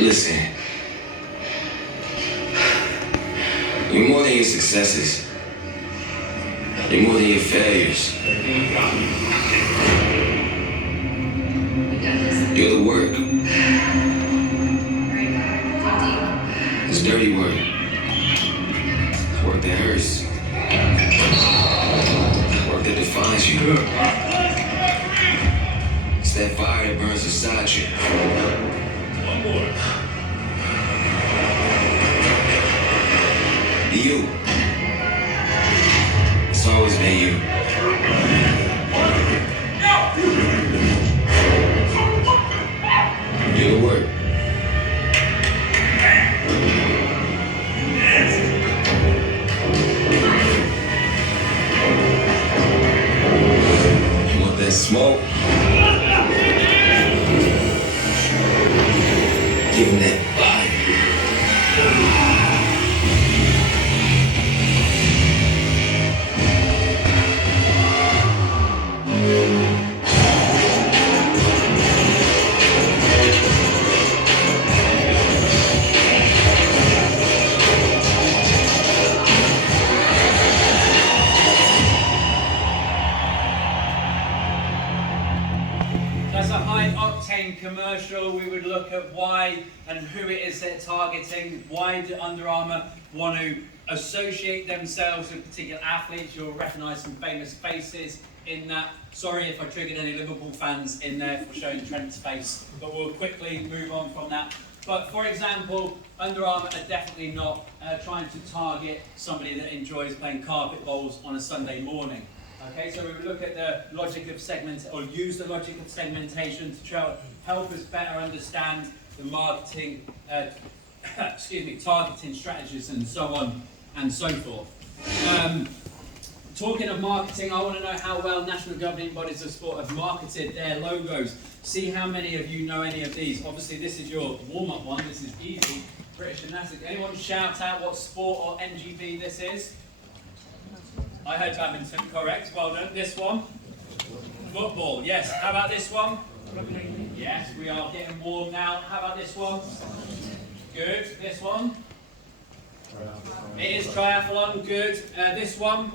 Listen, you're more than your successes. You're more than your failures. You're the work. It's dirty work. It's work that hurts. Work that defines you. It's that fire that burns inside you. One more. You. It's always been you. You're the work. You want that smoke? Give him that fire. That's a high-octane commercial. We would look at why and who it is they're targeting. Why do Under Armour want to associate themselves with particular athletes? You'll recognise some famous faces in that. Sorry if I triggered any Liverpool fans in there for showing Trent's face, but we'll quickly move on from that. But for example, Under Armour are definitely not trying to target somebody that enjoys playing carpet bowls on a Sunday morning. Okay, so we would look at the logic of use the logic of segmentation to help us better understand the marketing, targeting strategies and so on and so forth. Talking of marketing, I want to know how well national governing bodies of sport have marketed their logos. See how many of you know any of these. Obviously, this is your warm-up one. This is easy. British Gymnastics. Anyone shout out what sport or NGB this is? I heard badminton, correct. Well done. This one? Football, yes. How about this one? Yes, we are getting warm now. How about this one? Good. This one? It is triathlon, good. This one?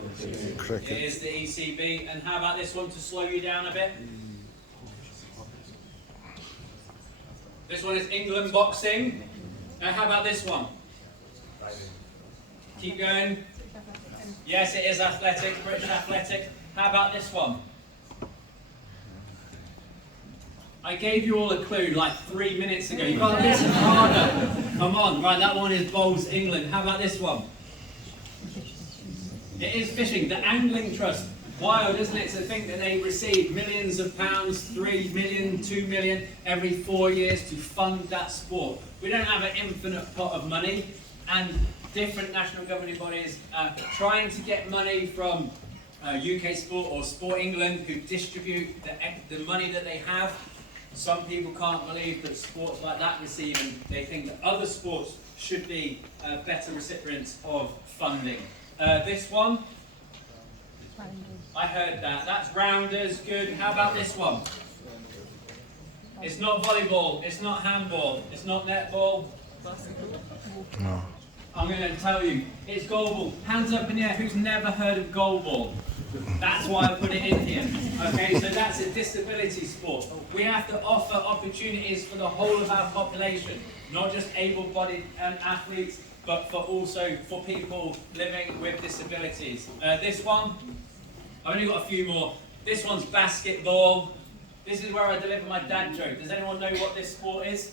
Cricket. It is the ECB. And how about this one to slow you down a bit? This one is England boxing. How about this one? Keep going. Yes, it is athletic, British athletic. How about this one? I gave you all a clue like 3 minutes ago. You've got to listen harder. Come on, right, that one is Bowls England. How about this one? It is fishing, the Angling Trust. Wild, isn't it, to think that they receive millions of pounds, 3 million, 2 million, every 4 years to fund that sport. We don't have an infinite pot of money, and different national governing bodies trying to get money from UK Sport or Sport England, who distribute the money that they have. Some people can't believe that sports like that receive, and they think that other sports should be better recipients of funding. This one? I heard that. That's rounders, good. How about this one? It's not volleyball, it's not handball, it's not netball. No. I'm going to tell you, it's goalball. Hands up in the air, who's never heard of goalball? That's why I put it in here. Okay, so that's a disability sport. We have to offer opportunities for the whole of our population, not just able-bodied athletes, but also for people living with disabilities. This one, I've only got a few more. This one's basketball. This is where I deliver my dad joke. Does anyone know what this sport is?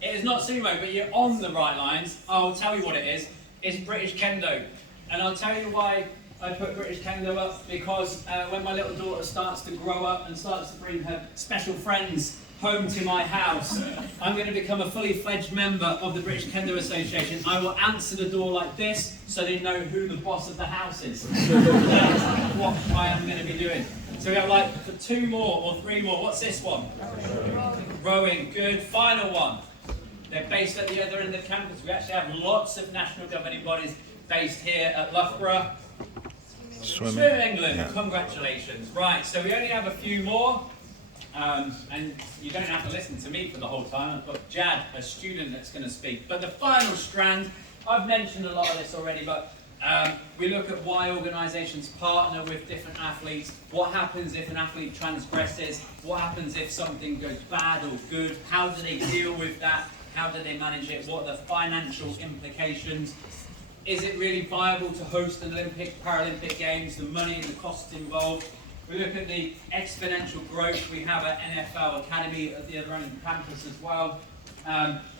It is not sumo, but you're on the right lines. I'll tell you what it is. It's British Kendo. And I'll tell you why I put British Kendo up, because when my little daughter starts to grow up and starts to bring her special friends home to my house, I'm going to become a fully fledged member of the British Kendo Association. I will answer the door like this so they know who the boss of the house is. That's what I am going to be doing. So we have like 2 more or 3 more. What's this one? Rowing, good. Final one. They're based at the other end of the campus. We actually have lots of national governing bodies based here at Loughborough. Swimming England, yeah. Congratulations. Right, so we only have a few more. And you don't have to listen to me for the whole time. I've got Jad, a student, that's going to speak. But the final strand, I've mentioned a lot of this already, but we look at why organisations partner with different athletes, what happens if an athlete transgresses, what happens if something goes bad or good, how do they deal with that, how do they manage it, what are the financial implications, is it really viable to host an Olympic, Paralympic Games, the money and the costs involved. We look at the exponential growth we have at NFL Academy at the other end of the campus as well.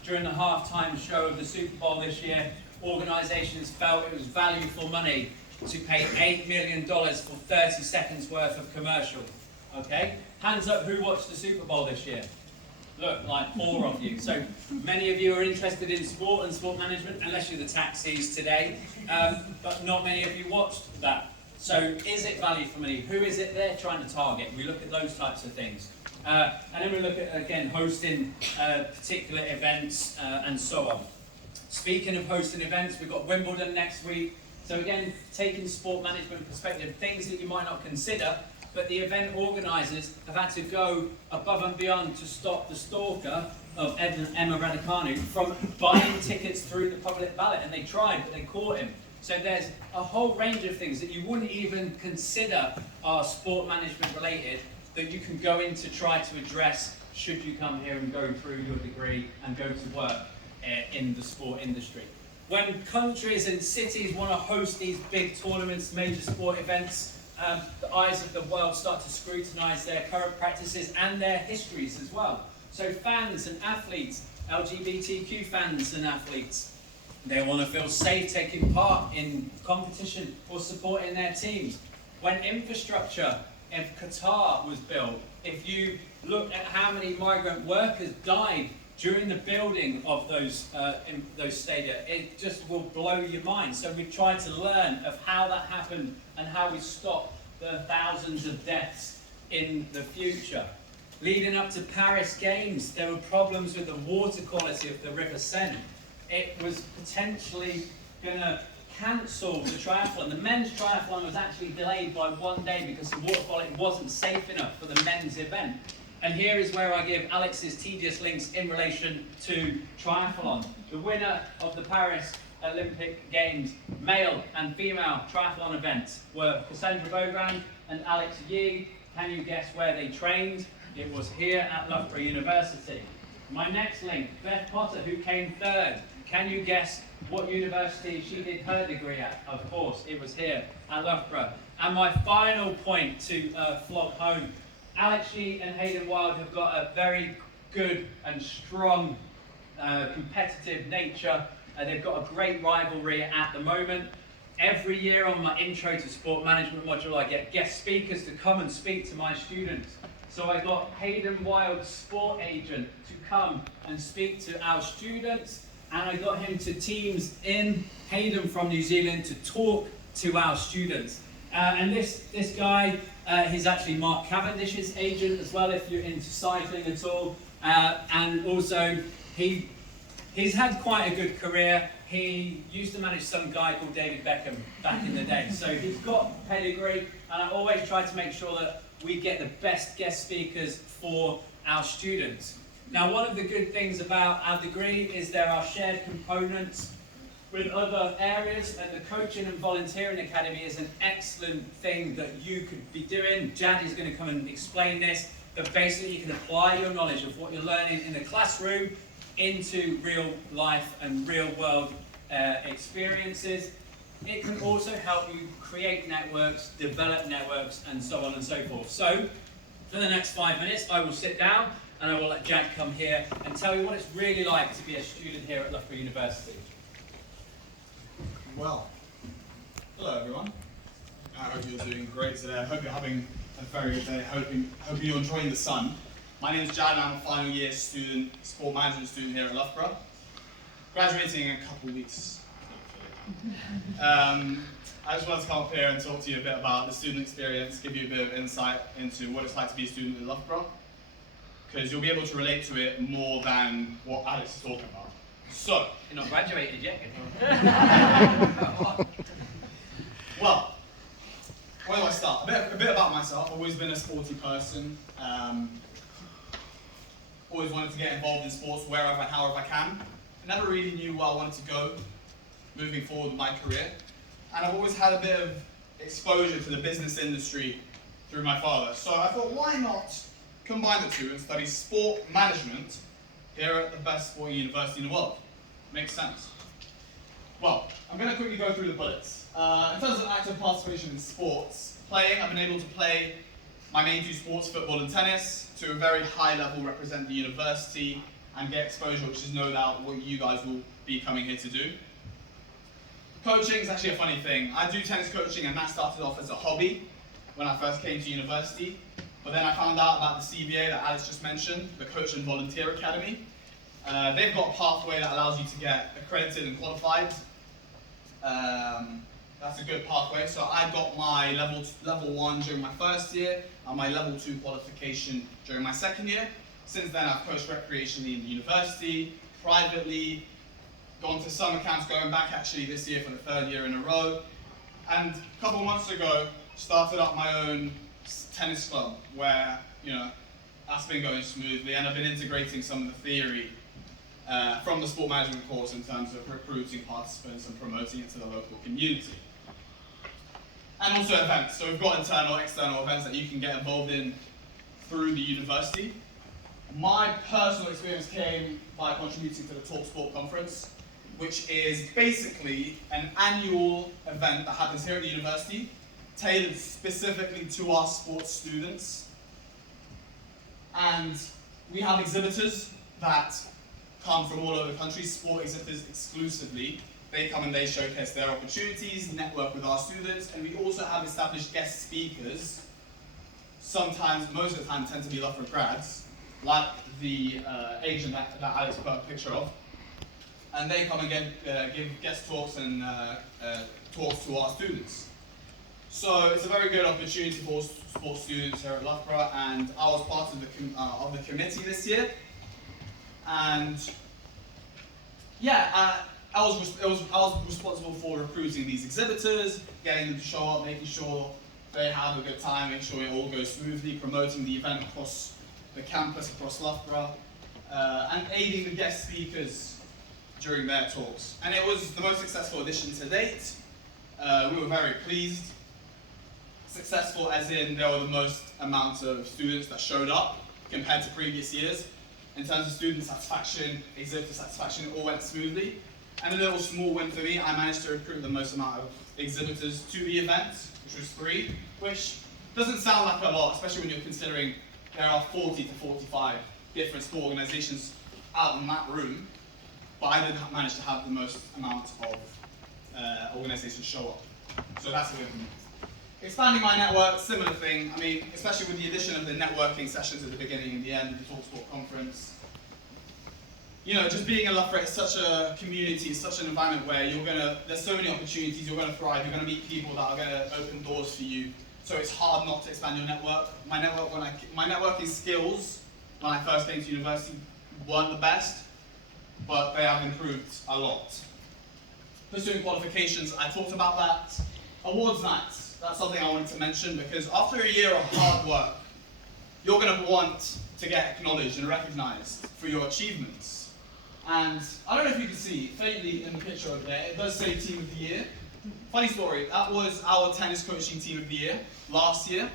During the halftime show of the Super Bowl this year, organisations felt it was value for money to pay $8 million for 30 seconds worth of commercial. Okay? Hands up who watched the Super Bowl this year. Look, like 4 of you. So many of you are interested in sport and sport management, unless you're the taxis today, but not many of you watched that. So is it value for money? Who is it they're trying to target? We look at those types of things. And then we look at, again, hosting particular events and so on. Speaking of hosting events, we've got Wimbledon next week. So again, taking sport management perspective, things that you might not consider, but the event organisers have had to go above and beyond to stop the stalker of Emma Raducanu from buying tickets through the public ballot. And they tried, but they caught him. So there's a whole range of things that you wouldn't even consider are sport management related that you can go in to try to address should you come here and go through your degree and go to work in the sport industry. When countries and cities want to host these big tournaments, major sport events, the eyes of the world start to scrutinise their current practices and their histories as well. So fans and athletes, LGBTQ fans and athletes, they want to feel safe taking part in competition or supporting their teams. When infrastructure in Qatar was built, if you look at how many migrant workers died during the building of those stadia, it just will blow your mind. So we've tried to learn of how that happened and how we stop the thousands of deaths in the future. Leading up to Paris Games, there were problems with the water quality of the River Seine. It was potentially going to cancel the triathlon. The men's triathlon was actually delayed by 1 day because the water quality wasn't safe enough for the men's event. And here is where I give Alex's tedious links in relation to triathlon. The winner of the Paris Olympic Games male and female triathlon events were Cassandra Beaugrand and Alex Yee. Can you guess where they trained? It was here at Loughborough University. My next link, Beth Potter, who came third. Can you guess what university she did her degree at? Of course, it was here at Loughborough. And my final point to flog home, Alex Yee and Hayden Wild have got a very good and strong competitive nature. They've got a great rivalry at the moment. Every year on my intro to sport management module, I get guest speakers to come and speak to my students. So I got Hayden Wild's sport agent to come and speak to our students, and I got him to teams in Hayden from New Zealand to talk to our students. And this guy, he's actually Mark Cavendish's agent as well, if you're into cycling at all. And also, he's had quite a good career. He used to manage some guy called David Beckham back in the day. So he's got pedigree, and I always try to make sure that we get the best guest speakers for our students. Now, one of the good things about our degree is there are shared components with other areas, and the Coaching and Volunteering Academy is an excellent thing that you could be doing. Jad is going to come and explain this, but basically you can apply your knowledge of what you're learning in the classroom into real life and real world experiences. It can also help you create networks, develop networks, and so on and so forth. So, for the next 5 minutes, I will sit down and I will let Jad come here and tell you what it's really like to be a student here at Loughborough University. Well, hello everyone. I hope you're doing great today. I hope you're having a very good day. I hope you're enjoying the sun. My name is Jad and I'm a final year student, sport management student here at Loughborough. Graduating in a couple of weeks. I just wanted to come up here and talk to you a bit about the student experience, give you a bit of insight into what it's like to be a student in Loughborough, because you'll be able to relate to it more than what Alex is talking about. So, you're not graduated yet. Well, where do I start? A bit about myself. I've always been a sporty person. always wanted to get involved in sports wherever and however I can. I never really knew where I wanted to go moving forward with my career. And I've always had a bit of exposure to the business industry through my father. So I thought, why not combine the two and study sport management here at the best sporting university in the world? Makes sense. Well, I'm going to quickly go through the bullets. In terms of active participation in sports, playing, I've been able to play my main two sports, football and tennis, to a very high level, represent the university and get exposure, which is no doubt what you guys will be coming here to do. Coaching is actually a funny thing. I do tennis coaching, and that started off as a hobby when I first came to university. But then I found out about the CVA that Alex just mentioned, the Coach and Volunteer Academy. They've got a pathway that allows you to get accredited and qualified. That's a good pathway. So I got my level 1 during my first year and my level 2 qualification during my second year. Since then, I've coached recreationally in the university, privately, gone to summer camps, going back actually this year for the 3rd year in a row. And a couple of months ago, started up my own tennis club where, that's been going smoothly, and I've been integrating some of the theory from the sport management course in terms of recruiting participants and promoting it to the local community. And also events. So we've got internal, external events that you can get involved in through the university. My personal experience came by contributing to the Talk Sport Conference, which is basically an annual event that happens here at the university, tailored specifically to our sports students. And we have exhibitors that come from all over the country, sport exhibitors exclusively. They come and they showcase their opportunities, network with our students, and we also have established guest speakers. Sometimes, most of the time, tend to be Loughborough grads, like the agent that Alex put a picture of. And they come and give guest talks and talks to our students. So it's a very good opportunity for sports students here at Loughborough, and I was part of the committee this year. And yeah, I was responsible for recruiting these exhibitors, getting them to show up, making sure they have a good time, making sure it all goes smoothly, promoting the event across the campus, across Loughborough, and aiding the guest speakers during their talks. And it was the most successful edition to date. We were very pleased. Successful as in there were the most amount of students that showed up compared to previous years. In terms of student satisfaction, exhibitor satisfaction, it all went smoothly. And a little small win for me, I managed to recruit the most amount of exhibitors to the event, which was 3, which doesn't sound like a lot, especially when you're considering there are 40 to 45 different sport organizations out in that room. But I did manage to have the most amount of organizations show up. So that's a win for me. Expanding my network, similar thing. I mean, especially with the addition of the networking sessions at the beginning and the end of the Talk Sport Conference. Just being in Loughborough is such a community, it's such an environment where there's so many opportunities, you're going to thrive, you're going to meet people that are going to open doors for you. So it's hard not to expand your network. My networking skills when I first came to university weren't the best, but they have improved a lot. Pursuing qualifications, I talked about that. Awards nights. That's something I wanted to mention because after a year of hard work, you're going to want to get acknowledged and recognized for your achievements. And I don't know if you can see, faintly in the picture over there, it does say Team of the Year. Funny story, that was our tennis coaching Team of the Year last year.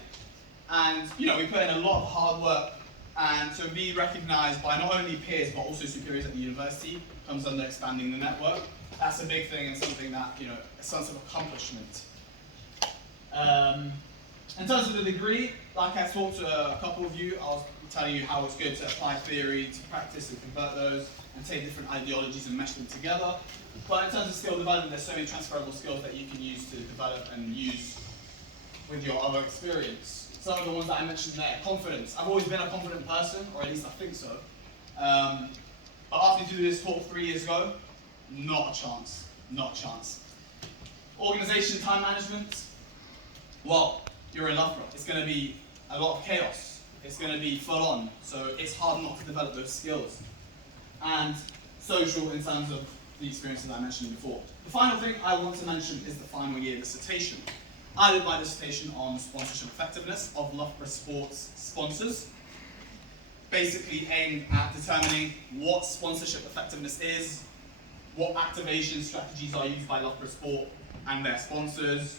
And we put in a lot of hard work, and to be recognized by not only peers but also superiors at the university comes under expanding the network. That's a big thing and something that, a sense of accomplishment. In terms of the degree, like I talked to a couple of you, I was telling you how it's good to apply theory to practice and convert those and take different ideologies and mesh them together. But in terms of skill development, there's so many transferable skills that you can use to develop and use with your other experience. Some of the ones that I mentioned there, confidence. I've always been a confident person, or at least I think so. But after doing this talk 3 years ago, not a chance, not a chance. Organization, time management. Well, you're in Loughborough. It's going to be a lot of chaos. It's going to be full on. So it's hard not to develop those skills. And social in terms of the experiences I mentioned before. The final thing I want to mention is the final year dissertation. I did my dissertation on sponsorship effectiveness of Loughborough sports sponsors. basically aimed at determining what sponsorship effectiveness is, what activation strategies are used by Loughborough Sport and their sponsors,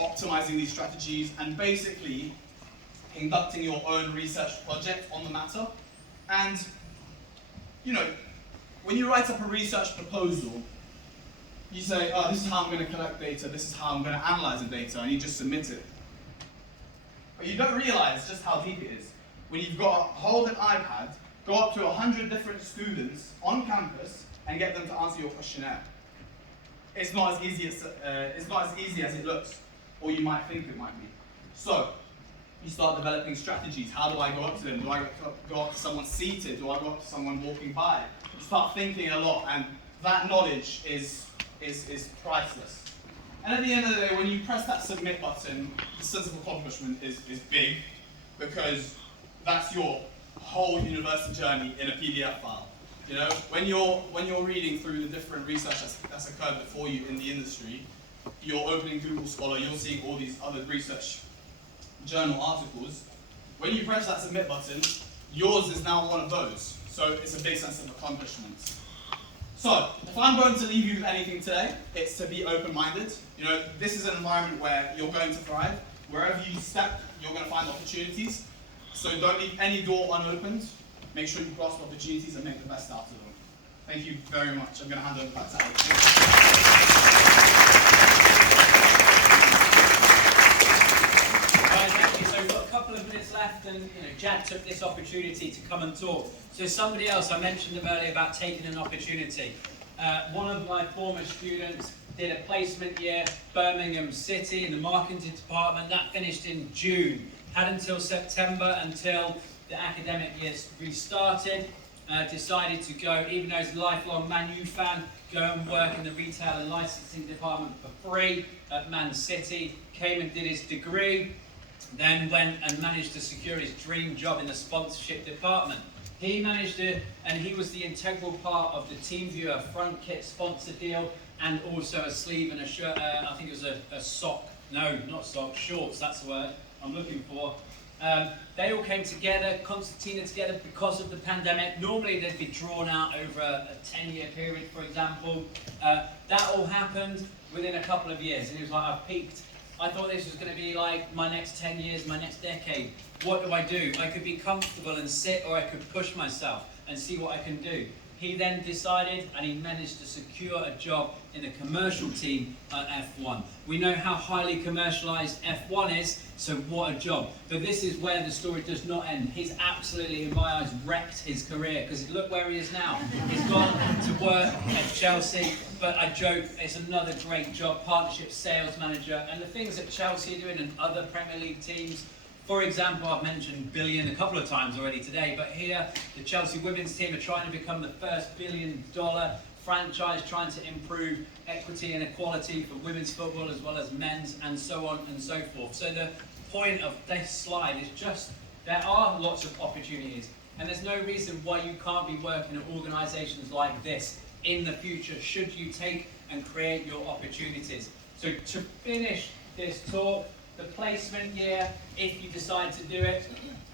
optimizing these strategies, and basically conducting your own research project on the matter. And, you know, when you write up a research proposal, you say, oh, this is how I'm going to collect data, this is how I'm going to analyze the data, and you just submit it. But you don't realize just how deep it is. When you've got to hold an iPad, go up to 100 different students on campus, and get them to answer your questionnaire. It's not as easy as it looks, or you might think it might be. So, you start developing strategies. How do I go up to them? Do I go up to someone seated? Do I go up to someone walking by? You start thinking a lot, and that knowledge is priceless. And at the end of the day, when you press that submit button, the sense of accomplishment is big, because that's your whole university journey in a PDF file. You know, when you're reading through the different research that's occurred before you in the industry, you're opening Google Scholar, you're seeing all these other research journal articles. When you press that submit button, yours is now one of those. So it's a big sense of accomplishment. So, if I'm going to leave you with anything today, it's to be open-minded. You know, this is an environment where you're going to thrive. Wherever you step, you're going to find opportunities. So don't leave any door unopened. Make sure you grasp opportunities and make the best out of them. Thank you very much. I'm going to hand over back to Alex. Thank you. So we've got a couple of minutes left, and Jad took this opportunity to come and talk. So somebody else, I mentioned them earlier about taking an opportunity. One of my former students did a placement year, Birmingham City, in the marketing department. That finished in June. Had until September until the academic year restarted. Decided to go, even though he's a lifelong Man U fan, go and work in the retail and licensing department for free at Man City. Came and did his degree, then went and managed to secure his dream job in the sponsorship department. He managed to, and he was the integral part of the TeamViewer front kit sponsor deal, and also a sleeve and a shirt, I think it was a sock, no, not sock, shorts, that's the word I'm looking for. They all came together, concertina together because of the pandemic. Normally they'd be drawn out over a 10-year period, for example. That all happened within a couple of years, and he was like, I've peaked. I thought this was going to be like my next 10 years, my next decade. What do? I could be comfortable and sit, or I could push myself and see what I can do. He then decided, and he managed to secure a job in the commercial team at F1. We know how highly commercialised F1 is, so what a job. But this is where the story does not end. He's absolutely, in my eyes, wrecked his career, because look where he is now. He's gone to work at Chelsea, but I joke, it's another great job, partnership sales manager, and the things that Chelsea are doing and other Premier League teams. For example, I've mentioned billion a couple of times already today, but here the Chelsea women's team are trying to become the first $1 billion franchise, trying to improve equity and equality for women's football as well as men's, and so on and so forth. So the point of this slide is just there are lots of opportunities, and there's no reason why you can't be working at organisations like this in the future should you take and create your opportunities. So to finish this talk, the placement year, if you decide to do it,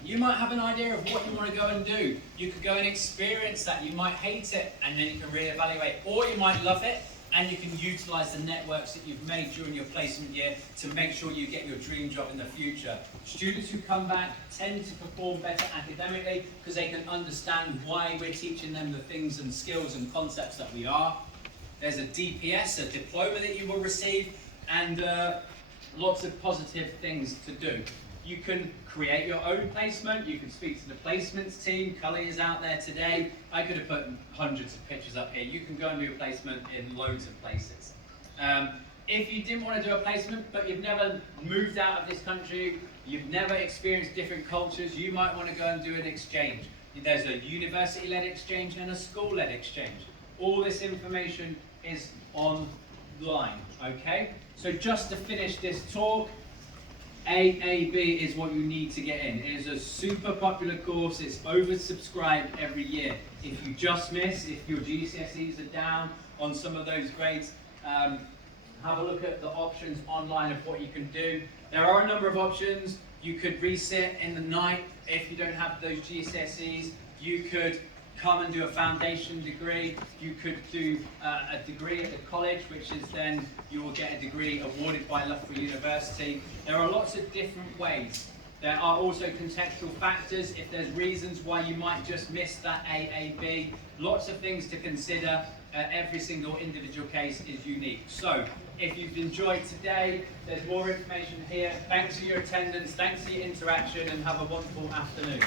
you might have an idea of what you want to go and do. You could go and experience that. You might hate it, and then you can reevaluate. Or you might love it, and you can utilise the networks that you've made during your placement year to make sure you get your dream job in the future. Students who come back tend to perform better academically because they can understand why we're teaching them the things and skills and concepts that we are. There's a DPS, a diploma that you will receive, and lots of positive things to do. You can create your own placement, you can speak to the placements team. Cully is out there today. I could have put hundreds of pictures up here. You can go and do a placement in loads of places. If you didn't want to do a placement, but you've never moved out of this country, you've never experienced different cultures, you might want to go and do an exchange. There's a university-led exchange and a school-led exchange. All this information is online, okay? So just to finish this talk, AAB is what you need to get in. It is a super popular course. It's oversubscribed every year. If you just miss, if your GCSEs are down on some of those grades, have a look at the options online of what you can do. There are a number of options. You could resit in the night if you don't have those GCSEs. You could come and do a foundation degree. You could do a degree at the college, which is then you will get a degree awarded by Loughborough University. There are lots of different ways. There are also contextual factors. If there's reasons why you might just miss that AAB, lots of things to consider. Every single individual case is unique. So, if you've enjoyed today, there's more information here. Thanks for your attendance, thanks for your interaction, and have a wonderful afternoon.